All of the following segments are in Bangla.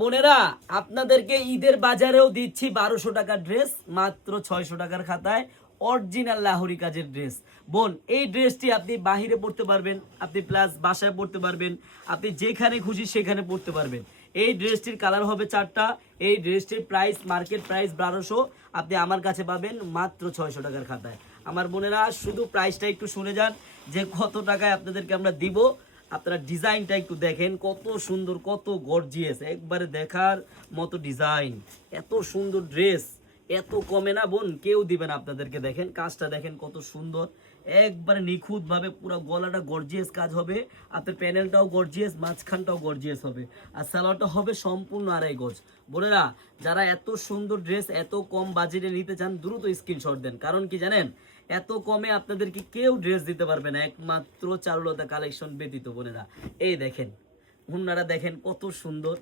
বোনেরা, আপনাদেরকে ঈদের বাজারেও দিচ্ছি 1200 টাকার ড্রেস মাত্র 600 টাকার খাতায়। অরিজিনাল লাহোরি কাজের ড্রেস। বোন, এই ড্রেসটি আপনি বাহিরে পড়তে পারবেন, আপনি প্লাস বাসায় পড়তে পারবেন, আপনি যেখানে খুশি সেখানে পড়তে পারবেন। এই ড্রেসটির কালার হবে 4টা। এই ড্রেসটির প্রাইস মার্কেট প্রাইস 1200, আপনি আমার কাছে পাবেন মাত্র 600 টাকার খাতায়। আমার বোনেরা, শুধু প্রাইসটা একটু শুনে যান যে কত টাকায় আপনাদেরকে আমরা দিব। আপনারা ডিজাইনটা একটু দেখেন, কত সুন্দর, কত গর্জিয়াস, একবারে দেখার মতো ডিজাইন। এত সুন্দর ড্রেস এত কমে না বোন, কেউ দিবে না আপনাদেরকে। দেখেন কাজটা, দেখেন কত সুন্দর, একবারে নিখুঁত ভাবে পুরো গলাটা গর্জিয়াস কাজ হবে, আপনার প্যানেলটাও গর্জিয়াস, মাঝখানটাও গর্জিয়াস হবে, আর সালোয়ারটা হবে সম্পূর্ণ 2.5 গজ। বোনেরা, যারা এত সুন্দর ড্রেস এত কম বাজেটে নিতে চান দ্রুত স্ক্রিনশট দেন। কারণ কি জানেন, এত কমে আপনাদেরকে কেউ ড্রেস দিতে পারবে না, একমাত্র চারুলতা কালেকশন ব্যতীত। বোনেরা, এই দেখেন হুন্নারা, দেখেন কত সুন্দর।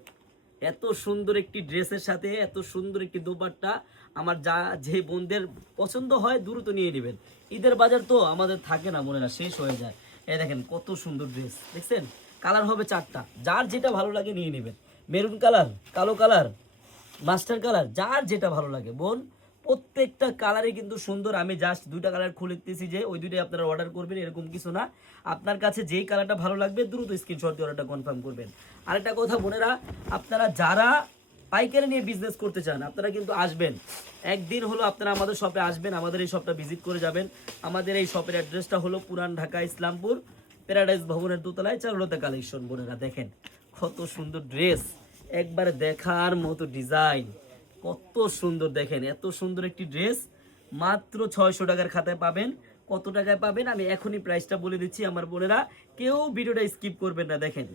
এত সুন্দর একটি ড্রেসের সাথে এত সুন্দর একটি দোপাট্টা, আমার যে বোনদের পছন্দ হয় দ্রুত নিয়ে নেবেন। ঈদের বাজার তো আমাদের থাকে না বোনেরা, শেষ হয়ে যায়। এই দেখেন কত সুন্দর ড্রেস, দেখছেন? কালার হবে 4টা, যার যেটা ভালো লাগে নিয়ে নেবেন। মেরুন কালার, কালো কালার, মাস্টার কালার, যার যেটা ভালো লাগে বোন। প্রত্যেকটা কালারই কিন্তু সুন্দর। আমি জাস্ট 2টা কালার খুলেতেছি যে ওই 2টাই আপনারা অর্ডার করবেন এরকম কিছু না। আপনার কাছে যেই কালারটা ভালো লাগবে দ্রুত স্ক্রিনশট দিয়ে অর্ডারটা কনফার্ম করবেন। আরেকটা কথা বোনেরা, আপনারা যারা পাইকারি নিয়ে বিজনেস করতে চান আপনারা কিন্তু আসবেন, একদিন হলো আপনারা আমাদের শপে আসবেন, আমাদের এই শপটা ভিজিট করে যাবেন। আমাদের এই শপের অ্যাড্রেসটা হলো পুরান ঢাকা ইসলামপুর প্যারাডাইস ভবনের দোতলায়, চারুলতা কালেকশন। বোনেরা দেখেন কত সুন্দর ড্রেস, একবারে দেখার মতো ডিজাইন, কত সুন্দর। দেখেন এত সুন্দর একটি ড্রেস মাত্র 600 টাকার খাতায় পাবেন। কত টাকায় পাবেন আমি এখনই প্রাইসটা বলে দিচ্ছি আমার বোনেরা, কেউ ভিডিওটা স্কিপ করবেন না। দেখেন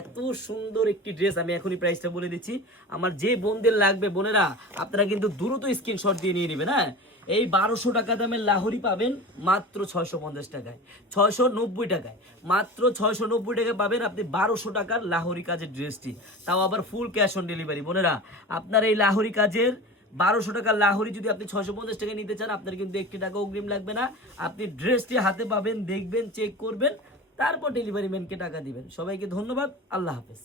এত সুন্দর একটি ড্রেস, আমি এখনই প্রাইসটা বলে দিচ্ছি। আমার যে বোনদের লাগবে বোনেরা, আপনারা কিন্তু দ্রুত স্ক্রিনশট দিয়ে নিয়ে নেবেন। হ্যাঁ, এই 1200 টাকা দামের লাহোরি পাবেন মাত্র 650 টাকায়, 690 টাকায়, মাত্র 690 টাকায় পাবেন আপনি 1200 টাকার লাহোরি কাজের ড্রেসটি, তাও আবার ফুল ক্যাশ অন ডেলিভারি। বোনেরা, আপনার এই লাহোরি কাজের 1200 টাকার লাহোরি যদি আপনি 650 টাকা নিতে চান, আপনার কিন্তু 1 টাকা অগ্রিম লাগবে না। আপনি ড্রেসটি হাতে পাবেন, দেখবেন, চেক করবেন, তারপর ডেলিভারি ম্যানকে টাকা দিবেন। সবাইকে ধন্যবাদ, আল্লাহ হাফেজ।